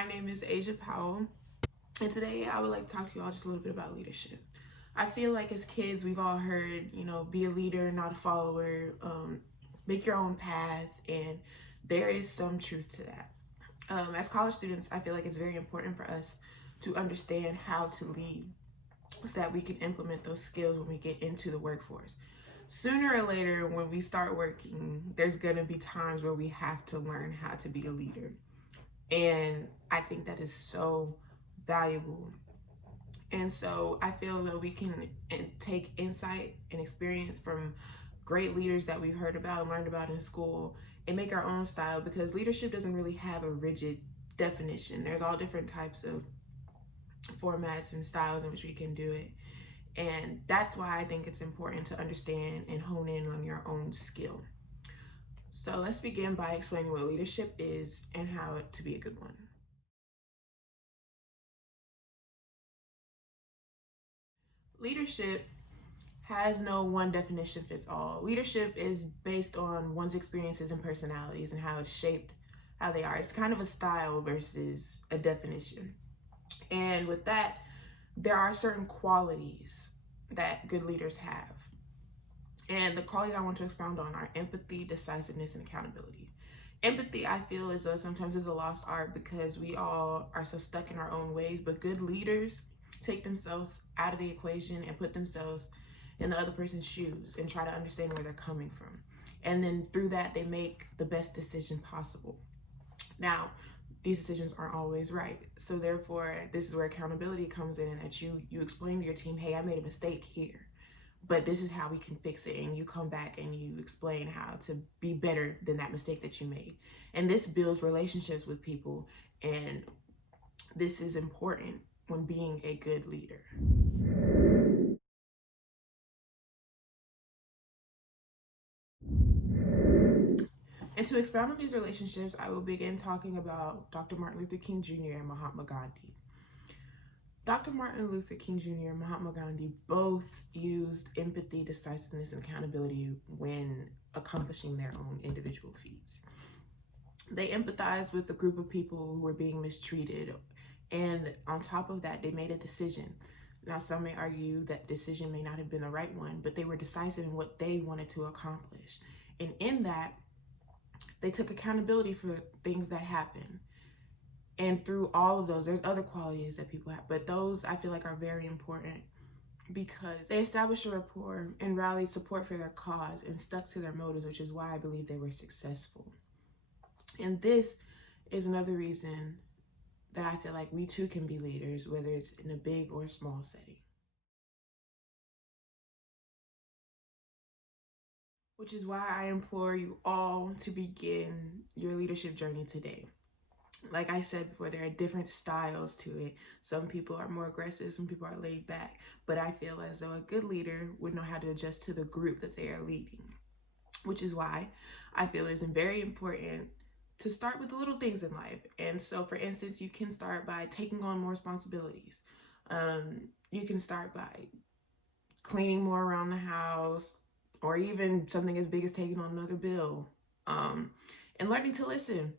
My name is Asia Powell, and today I would like to talk to you all just a little bit about leadership. I feel like as kids, we've all heard, be a leader, not a follower, make your own path, and there is some truth to that. As college students, I feel like it's very important for us to understand how to lead so that we can implement those skills when we get into the workforce. Sooner or later, when we start working, there's going to be times where we have to learn how to be a leader. And I think that is so valuable. And so I feel that we can take insight and experience from great leaders that we've heard about and learned about in school and make our own style, because leadership doesn't really have a rigid definition. There's all different types of formats and styles in which we can do it. And that's why I think it's important to understand and hone in on your own skill. So let's begin by explaining what leadership is and how to be a good one. Leadership has no one definition fits all. Leadership is based on one's experiences and personalities and how it's shaped how they are. It's kind of a style versus a definition. And with that, there are certain qualities that good leaders have. And the qualities I want to expound on are empathy, decisiveness, and accountability. Empathy, I feel, is sometimes is a lost art because we all are so stuck in our own ways, but good leaders take themselves out of the equation and put themselves in the other person's shoes and try to understand where they're coming from. And then through that, they make the best decision possible. Now, these decisions aren't always right. So therefore, this is where accountability comes in, and that you explain to your team, hey, I made a mistake here, but this is how we can fix it. And you come back and you explain how to be better than that mistake that you made. And this builds relationships with people. And this is important when being a good leader. And to expound on these relationships, I will begin talking about Dr. Martin Luther King Jr. and Mahatma Gandhi. Dr. Martin Luther King Jr. and Mahatma Gandhi both used empathy, decisiveness, and accountability when accomplishing their own individual feats. They empathized with a group of people who were being mistreated, and on top of that, they made a decision. Now, some may argue that decision may not have been the right one, but they were decisive in what they wanted to accomplish. And in that, they took accountability for things that happened. And through all of those, there's other qualities that people have, but those I feel like are very important because they established a rapport and rallied support for their cause and stuck to their motives, which is why I believe they were successful. And this is another reason that I feel like we too can be leaders, whether it's in a big or small setting. Which is why I implore you all to begin your leadership journey today. Like I said before, there are different styles to it. Some people are more aggressive, some people are laid back, but I feel as though a good leader would know how to adjust to the group that they are leading, which is why I feel it's very important to start with the little things in life. And so, for instance, you can start by taking on more responsibilities. You can start by cleaning more around the house, or even something as big as taking on another bill, and learning to listen.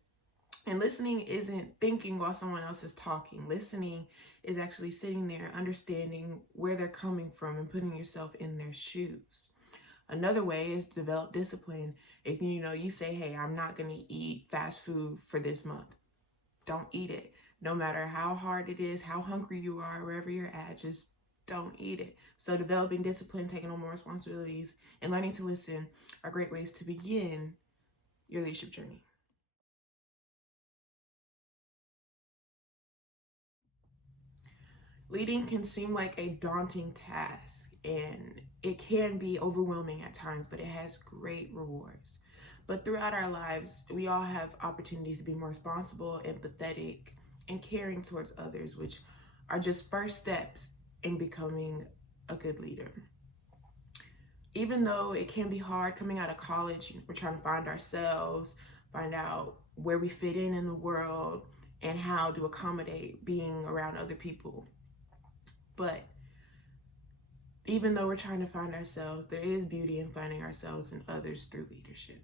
And listening isn't thinking while someone else is talking. Listening is actually sitting there, understanding where they're coming from and putting yourself in their shoes. Another way is to develop discipline. If you say, hey, I'm not going to eat fast food for this month. Don't eat it. No matter how hard it is, how hungry you are, wherever you're at, just don't eat it. So developing discipline, taking on more responsibilities, and learning to listen are great ways to begin your leadership journey. Leading can seem like a daunting task, and it can be overwhelming at times, but it has great rewards. But throughout our lives, we all have opportunities to be more responsible, empathetic, and caring towards others, which are just first steps in becoming a good leader. Even though it can be hard coming out of college, we're trying to find ourselves, find out where we fit in the world, and how to accommodate being around other people. But even though we're trying to find ourselves, there is beauty in finding ourselves in others through leadership.